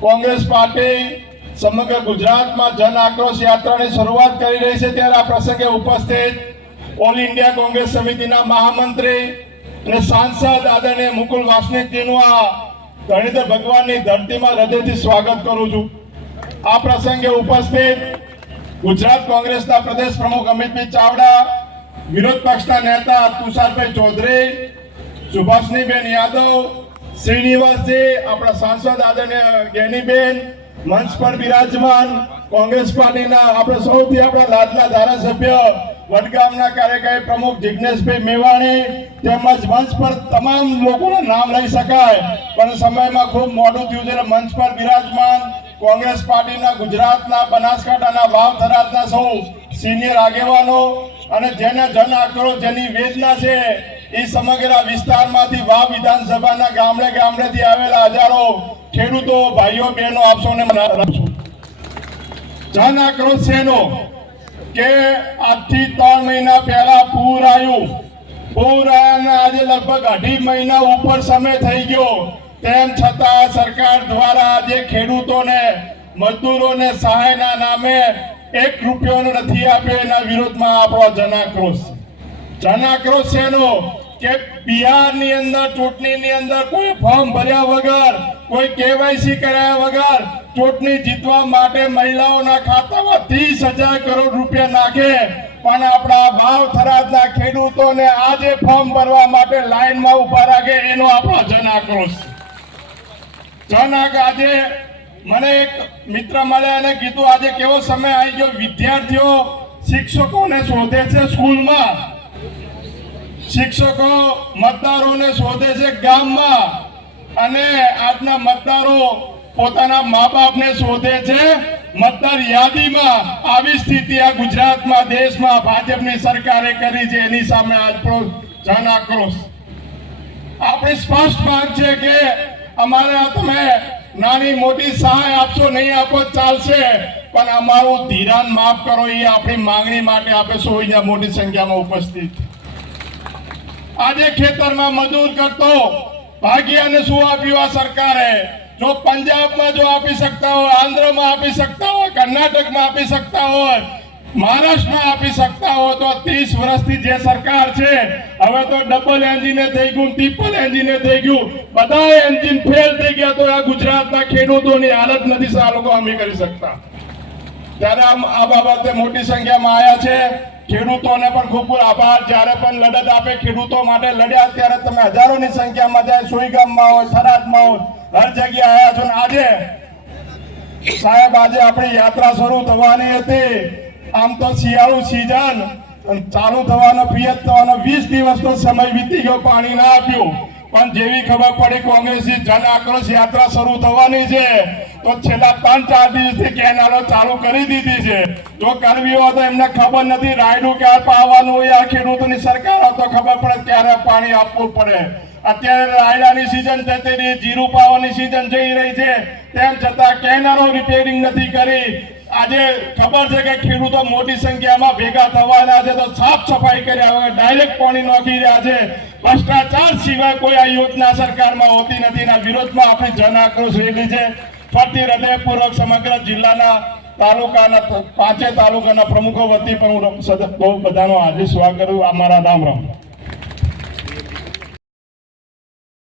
કોંગ્રેસ કોંગ્રેસ મહામંત્રી અને સાંસદ આદરણીય મુકુલ વાસનિકજીનું આ ધણીધર ભગવાનની ધરતીમાં હૃદયથી સ્વાગત કરું છું. આ પ્રસંગે ઉપસ્થિત ગુજરાત કોંગ્રેસના પ્રદેશ પ્રમુખ અમિતભાઈ ચાવડા વિરોધ પક્ષના નેતા તુષારભાઈ ચૌધરી, સુભાષનીબેન યાદવ, શ્રીનિવાસજી, આપણા સાંસદ આદરણીય જ્ઞાનીબેન મંચ પર બિરાજમાન કોંગ્રેસ પાર્ટીના આપણે સૌથી આપણા લાડલા ધારાસભ્ય વડગામના કાર્યકારી પ્રમુખ જિજ્ઞેશભાઈ મેવાણી તેમજ મંચ પર તમામ લોકોના નામ લઈ શકાય. પણ સમયમાં ખૂબ મોડું થયું છે મંચ પર બિરાજમાન કોંગ્રેસ પાર્ટીના ગુજરાતના બનાસકાંઠાના વાવ થરાદના સૌ સિનિયર આગેવાનો અને જેના જન આક્રોશ, જેની વેદના છે, એ સમગ્ર વિસ્તારમાંથી વાવ વિધાનસભાના ગામડે ગામડેથી આવેલા હજારો ખેડૂતો, ભાઈઓ, બહેનો આપ સૌને છું. જન આક્રોશ છેનો કે આજથી ત્રણ મહિના પહેલા પૂર આવ્યું. પૂર આવ્યાના આજે લગભગ અઢી મહિના ઉપર સમય થઈ ગયો. તેમ છતાં સરકાર દ્વારા આજે ખેડૂતોને, મજદૂરોને સહાયના નામે એક રૂપિયાનો નથી આપે, એના વિરોધમાં આપણો જનાક્રોશ છે. જનાક્રોશ છે એનો કે બિહારની અંદર, ચૂંટણીની અંદર કોઈ ફોર્મ ભર્યા વગર, કોઈ કેવાયસી કરાયા વગર ચૂંટણી જીતવા માટે મહિલાઓના ખાતામાં ત્રીસ હજાર કરોડ રૂપિયા નાખે પણ આપણા ભાવ થરાદના ખેડૂતોને આજે ફોર્મ ભરવા માટે લાઈનમાં ઊભા રાખે, એનો આપણો જનાક્રોશ છે. જન આજે મને એક મિત્ર મળ્યા અને કીધું, આજે કેવો સમય આવી ગયો? વિદ્યાર્થીઓ શિક્ષકોને શોધે છે સ્કૂલમાં. શિક્ષકો મતદારોને શોધે છે ગામમાં. અને આજના મતદારો પોતાના મા બાપને શોધે છે મતદાર યાદીમાં. આવી સ્થિતિ આ ગુજરાતમાં, દેશમાં ભાજપની સરકારે કરી છે. એની સામે આજ જન આક્રોશ. આપણી સ્પષ્ટ માંગ છે કે અમારા તમે નાની મોટી સહાય આપશો, નહીં આપો ચાલશે. પણ અમારું ધિરાણ માફ કરો, એ આપણી માંગણી માટે આપણે સૌ અહીંયા મોટી સંખ્યામાં ઉપસ્થિત. આજે ખેતરમાં મજૂર કરતો, ભાગ્યાને શું આપ્યું આ સરકારે? જો પંજાબમાં જો આપી શકતા હોય, આંધ્રમાં આપી શકતા હોય, કર્ણાટકમાં આપી શકતા હોય મહારાષ્ટ્રમાં આપી શકતા હો તો ત્રીસ વર્ષથી જે સરકાર છે, હવે તો ડબલ એન્જિને થઈ ગયું ટ્રિપલ એન્જિને થઈ ગયું. બધા એન્જિન ફેલ થઈ ગયા તો આ ગુજરાતના ખેડૂતોની હાલત નથી આ લોકો અમે કરી શકતા. ત્યારે આ બાબતે મોટી સંખ્યામાં આવ્યા છે. ખેડૂતોને પણ ખૂબ ખૂબ આભાર. જ્યારે પણ લડત આપે ખેડૂતો માટે લડ્યા, ત્યારે તમે હજારોની સંખ્યામાં જાય સોઈગામમાં હોય, થરાદમાં હોય, હર જગ્યાએ આવ્યા છો ને. આજે સાહેબ, આજે આપણી યાત્રા શરૂ થવાની હતી. આમ તો શિયાળુ સિઝન ચાલુ થવાનો પિયત થવાનો વીસ દિવસનો સમય વીતી ગયો, પાણી ના આપ્યું. પણ જેવી ખબર પડી કોંગ્રેસની જન આક્રોશ યાત્રા શરૂ થવાની છે, તો છેલ્લા ત્રણ ચાર દિવસથી કેનાલો ચાલુ કરી દીધી છે. જો કરવી હોય તો એમને ખબર નથી રાયડું ક્યારે પાવાનું હોય, આ ખેડૂતોની સરકાર તો ખબર પડે ક્યારે પાણી આપવું પડે. અત્યારે રાયડાની સિઝન જતી રહી જીરું પાવાની સિઝન જઈ રહી છે. તેમ છતાં કેનાલો રિપેરિંગ નથી કરી. આજે ખબર છે કે ખેડૂતો મોટી સંખ્યામાં ભેગા થવાના છે તો સાફ સફાઈ કર્યા વગર ડાયરેક્ટ પાણી નાખી રહ્યા છે. ભ્રષ્ટાચાર સિવાય કોઈ આ યોજના સરકારમાં હોતી નથી એના વિરોધમાં આપણે જન આક્રોશ રેલી છે. ફરતી હૃદયપૂર્વક સમગ્ર જિલ્લાના તાલુકાના પાંચે તાલુકાના પ્રમુખો વતી પણ હું બહુ બધાનો હાજર સ્વાગત કરું. અમારા રામ રામ.